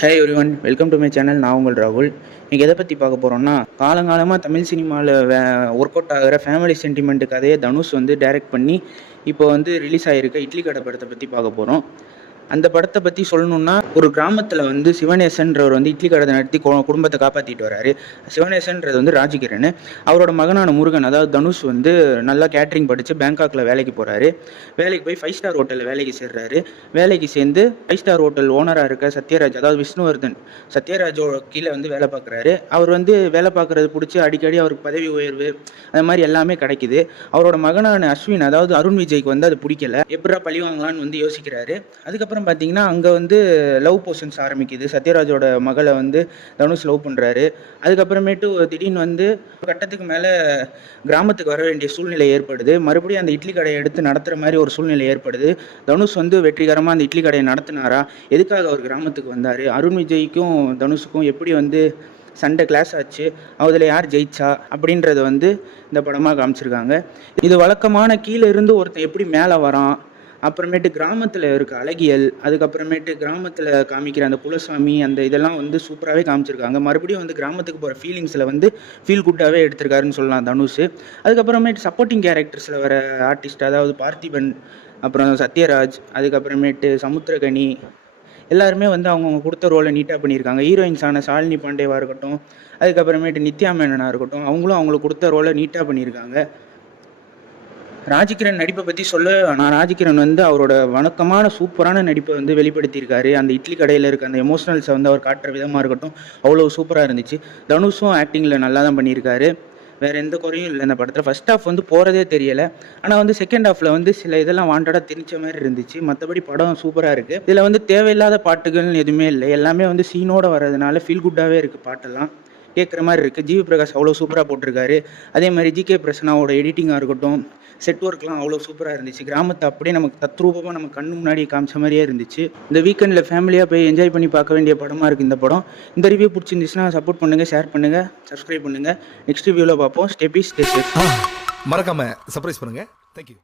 Hey everyone, welcome to my channel. நான் உங்கள் ராகுல். இன்றைக்கி எதை பற்றி பார்க்க போகிறோம்னா, காலங்காலமாக தமிழ் சினிமாவில் ஒர்க் அவுட் ஆகிற ஃபேமிலி சென்டிமெண்ட்டு கதையை தனுஷ் டைரக்ட் பண்ணி இப்போ ரிலீஸ் ஆகிருக்க இட்லி கடை படத்தை பற்றி பார்க்க போகிறோம். அந்த படத்தை பற்றி சொல்லணுன்னா, ஒரு கிராமத்தில் சிவனேசன்றவர் இட்லி கடை நடத்தி குடும்பத்தை காப்பாற்றிட்டு வராரு. சிவனேசன்றது ராஜகிரண். அவரோட மகனான முருகன், அதாவது தனுஷ் நல்லா கேட்ரிங் படித்து பேங்காக்கில் வேலைக்கு போகிறாரு. வேலைக்கு போய் 5 ஸ்டார் ஹோட்டலில் வேலைக்கு சேர்றாரு. வேலைக்கு சேர்ந்து 5 ஸ்டார் ஹோட்டல் ஓனராக இருக்க சத்யராஜ், அதாவது விஷ்ணுவர்தன், சத்யராஜோட கீழே வேலை பார்க்குறாரு. அவர் வேலை பார்க்குறது பிடிச்சி அடிக்கடி அவருக்கு பதவி உயர்வு அது மாதிரி எல்லாமே கிடைக்குது. அவரோட மகனான அஸ்வின், அதாவது அருண் விஜய்க்கு அது பிடிக்கல. எப்படா பழி வாங்கலான்னு யோசிக்கிறாரு. அதுக்கப்புறம் பார்த்தீங்கன்னா, அங்கே லவ் போர்ஷன்ஸ் ஆரம்பிக்குது. சத்யராஜோட மகளை தனுஷ் லவ் பண்ணுறாரு. அதுக்கப்புறமேட்டு திடீர்னு கட்டத்துக்கு மேலே கிராமத்துக்கு வர வேண்டிய சூழ்நிலை ஏற்படுது. மறுபடியும் அந்த இட்லி கடையை எடுத்து நடத்துகிற மாதிரி ஒரு சூழ்நிலை ஏற்படுது. தனுஷ் வெற்றிகரமாக அந்த இட்லி கடையை நடத்தினாரா, எதுக்காக அவர் கிராமத்துக்கு வந்தார், அருண் விஜய்க்கும் தனுஷுக்கும் எப்படி சண்டை கிளாஸ் ஆச்சு, அதில் யார் ஜெயிச்சா அப்படின்றத இந்த படமாக காமிச்சிருக்காங்க. இது வழக்கமான கீழே இருந்து ஒருத்தன் எப்படி மேலே வரான், அப்புறமேட்டு கிராமத்தில் இருக்க அழகியல், அதுக்கப்புறமேட்டு கிராமத்தில் காமிக்கிற அந்த குலசாமி, அந்த இதெல்லாம் சூப்பராகவே காமிச்சிருக்காங்க. மறுபடியும் கிராமத்துக்கு போகிற ஃபீலிங்ஸில் ஃபீல் குட்டாகவே எடுத்திருக்காருன்னு சொல்லலாம் தனுஷ். அதுக்கப்புறமேட்டு சப்போர்ட்டிங் கேரக்டர்ஸில் வர ஆர்டிஸ்ட், அதாவது பார்த்திபன், அப்புறம் சத்யராஜ், அதுக்கப்புறமேட்டு சமுத்திரகனி, எல்லாருமே அவங்கவுங்க கொடுத்த ரோலை நீட்டாக பண்ணியிருக்காங்க. ஹீரோயின்ஸான ஷாலினி பாண்டேவாக இருக்கட்டும், அதுக்கப்புறமேட்டு நித்யா மேனனாக இருக்கட்டும், அவங்களுக்கு கொடுத்த ரோலை நீட்டாக பண்ணியிருக்காங்க. ராஜகிரண் நடிப்பை பற்றி சொல்ல நான், ராஜகிரண் அவரோட வணக்கமான சூப்பரான நடிப்பை வெளிப்படுத்தியிருக்காரு. அந்த இட்லி கடையில் இருக்க அந்த எமோஷனல்ஸை அவர் காட்டுற விதமாக இருக்கட்டும், அவ்வளோ சூப்பராக இருந்துச்சு. தனுஷும் ஆக்டிங்கில் நல்லா தான் பண்ணியிருக்காரு. வேறு எந்த குறையும் இல்லை இந்த படத்தில். ஃபஸ்ட் ஹாஃப் போகிறதே தெரியலை. ஆனால் செகண்ட் ஹாஃபில் சில இதெல்லாம் வாண்டடாக திணிச்ச மாதிரி இருந்துச்சு. மற்றபடி படம் சூப்பராக இருக்குது. இதில் தேவையில்லாத பாட்டுகள்னு எதுவுமே இல்லை. எல்லாமே சீனோடு வர்றதுனால ஃபீல் குட்டாகவே இருக்குது. பாட்டெல்லாம் கேட்குற மாதிரி இருக்குது. ஜிவி பிரகாஷ் அவ்வளோ சூப்பராக போட்டிருக்காரு. அதே மாதிரி ஜிகே பிரசனாவோட எடிட்டிங்காக இருக்கட்டும், செட் ஒர்க்லாம் அவ்வளோ சூப்பராக இருந்துச்சு. கிராமத்தை அப்படியே நமக்கு தத்ரூபமாக நம்ம கண்ணு முன்னாடி காமிச்ச மாதிரியே இருந்துச்சு. இந்த வீக்கெண்டில் ஃபேமிலியாக போய் என்ஜாய் பண்ணி பார்க்க வேண்டிய படமாக இருக்குது இந்த படம். இந்த ரிவ்யூ பிடிச்சிருந்துச்சுன்னா சப்போர்ட் பண்ணுங்கள், ஷேர் பண்ணுங்கள், சப்ஸ்கிரைப் பண்ணுங்கள். நெக்ஸ்ட் ரிவ்யூவில் பார்ப்போம். Stay peace, stay safe. மறக்காமல் சர்ப்ரைஸ் பண்ணுங்கள். தேங்க்யூ.